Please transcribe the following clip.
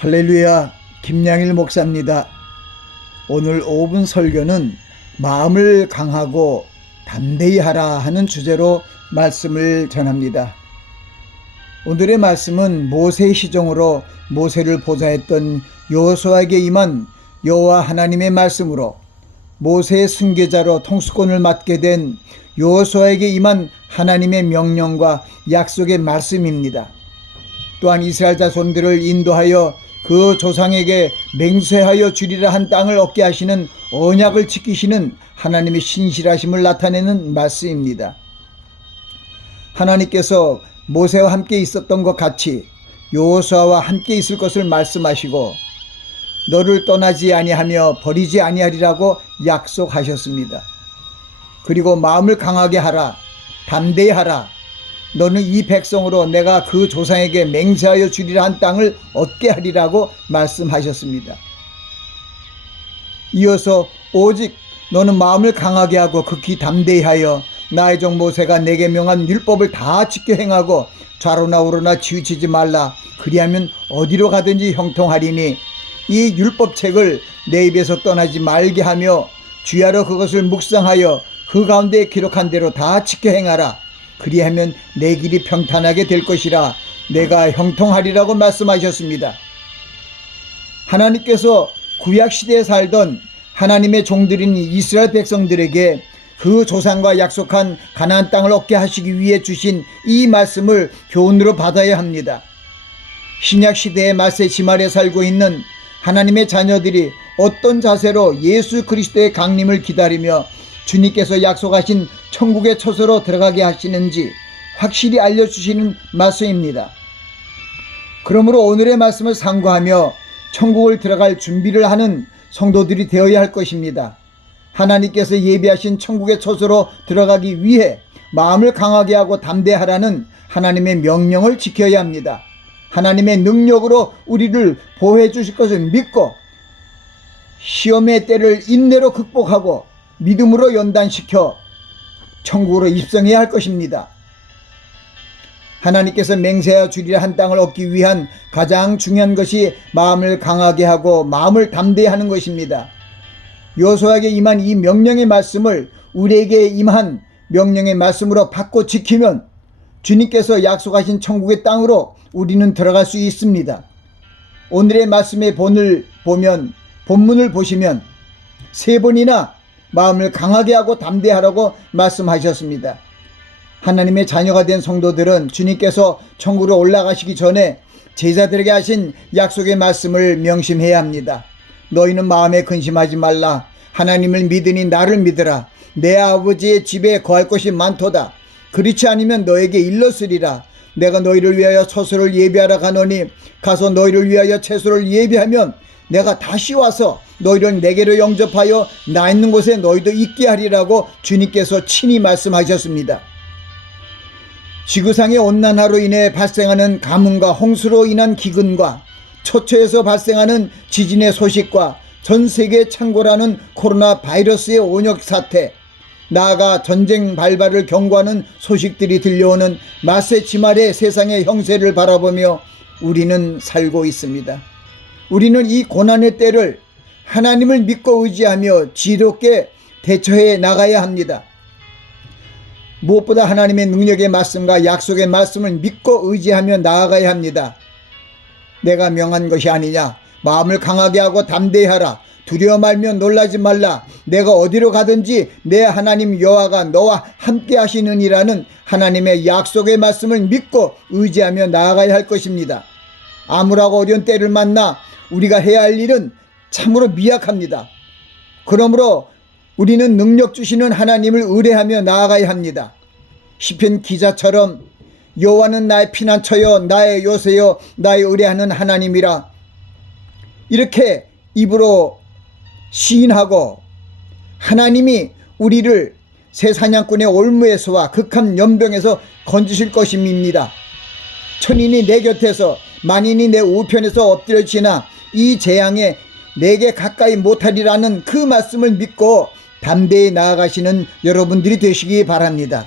할렐루야, 김양일 목사입니다. 오늘 5분 설교는 마음을 강하고 담대히 하라 하는 주제로 말씀을 전합니다. 오늘의 말씀은 모세의 시종으로 모세를 보좌했던 여호수아에게 임한 여호와 하나님의 말씀으로 모세의 순교자로 통수권을 맡게 된 여호수아에게 임한 하나님의 명령과 약속의 말씀입니다. 또한 이스라엘 자손들을 인도하여 그 조상에게 맹세하여 주리라 한 땅을 얻게 하시는 언약을 지키시는 하나님의 신실하심을 나타내는 말씀입니다. 하나님께서 모세와 함께 있었던 것 같이 여호수아와 함께 있을 것을 말씀하시고 너를 떠나지 아니하며 버리지 아니하리라고 약속하셨습니다. 그리고 마음을 강하게 하라, 담대히 하라. 너는 이 백성으로 내가 그 조상에게 맹세하여 주리라 한 땅을 얻게 하리라고 말씀하셨습니다. 이어서 오직 너는 마음을 강하게 하고 극히 담대히 하여 나의 종 모세가 내게 명한 율법을 다 지켜 행하고 좌로나 우로나 치우치지 말라. 그리하면 어디로 가든지 형통하리니 이 율법책을 내 입에서 떠나지 말게 하며 주야로 그것을 묵상하여 그 가운데 기록한 대로 다 지켜 행하라. 그리하면 내 길이 평탄하게 될 것이라. 내가 형통하리라고 말씀하셨습니다. 하나님께서 구약시대에 살던 하나님의 종들인 이스라엘 백성들에게 그 조상과 약속한 가나안 땅을 얻게 하시기 위해 주신 이 말씀을 교훈으로 받아야 합니다. 신약시대의 말세 지말에 살고 있는 하나님의 자녀들이 어떤 자세로 예수 그리스도의 강림을 기다리며 주님께서 약속하신 천국의 처소로 들어가게 하시는지 확실히 알려주시는 말씀입니다. 그러므로 오늘의 말씀을 상고하며 천국을 들어갈 준비를 하는 성도들이 되어야 할 것입니다. 하나님께서 예비하신 천국의 처소로 들어가기 위해 마음을 강하게 하고 담대하라는 하나님의 명령을 지켜야 합니다. 하나님의 능력으로 우리를 보호해 주실 것을 믿고 시험의 때를 인내로 극복하고 믿음으로 연단시켜 천국으로 입성해야 할 것입니다. 하나님께서 맹세하여 주리라 한 땅을 얻기 위한 가장 중요한 것이 마음을 강하게 하고 마음을 담대히 하는 것입니다. 여호수아에게 임한 이 명령의 말씀을 우리에게 임한 명령의 말씀으로 받고 지키면 주님께서 약속하신 천국의 땅으로 우리는 들어갈 수 있습니다. 오늘의 말씀의 본문을 보시면 3번이나 마음을 강하게 하고 담대하라고 말씀하셨습니다. 하나님의 자녀가 된 성도들은 주님께서 천국으로 올라가시기 전에 제자들에게 하신 약속의 말씀을 명심해야 합니다. 너희는 마음에 근심하지 말라. 하나님을 믿으니 나를 믿으라. 내 아버지의 집에 거할 것이 많도다. 그렇지 않으면 너에게 일렀으리라. 내가 너희를 위하여 처소를 예비하러 가노니 가서 너희를 위하여 채소를 예비하면 내가 다시 와서 너희를 내게로 영접하여 나 있는 곳에 너희도 있게 하리라고 주님께서 친히 말씀하셨습니다. 지구상의 온난화로 인해 발생하는 가뭄과 홍수로 인한 기근과 처처에서 발생하는 지진의 소식과 전 세계에 창궐하는 코로나 바이러스의 온역 사태, 나아가 전쟁 발발을 경고하는 소식들이 들려오는 말세 지말의 세상의 형세를 바라보며 우리는 살고 있습니다. 우리는 이 고난의 때를 하나님을 믿고 의지하며 지혜롭게 대처해 나가야 합니다. 무엇보다 하나님의 능력의 말씀과 약속의 말씀을 믿고 의지하며 나아가야 합니다. 내가 명한 것이 아니냐. 마음을 강하게 하고 담대히 하라. 두려워 말며 놀라지 말라. 내가 어디로 가든지 내 하나님 여호와가 너와 함께 하시느니라는 하나님의 약속의 말씀을 믿고 의지하며 나아가야 할 것입니다. 암울하고 어려운 때를 만나 우리가 해야 할 일은 참으로 미약합니다. 그러므로 우리는 능력 주시는 하나님을 의뢰하며 나아가야 합니다. 시편 기자처럼 여호와는 나의 피난처여 나의 요새여 나의 의뢰하는 하나님이라 이렇게 입으로 시인하고 하나님이 우리를 새 사냥꾼의 올무에서와 극한 연병에서 건지실 것임입니다. 천인이 내 곁에서 만인이 내 우편에서 엎드려지나 이 재앙에 내게 가까이 못하리라는 그 말씀을 믿고 담대히 나아가시는 여러분들이 되시기 바랍니다.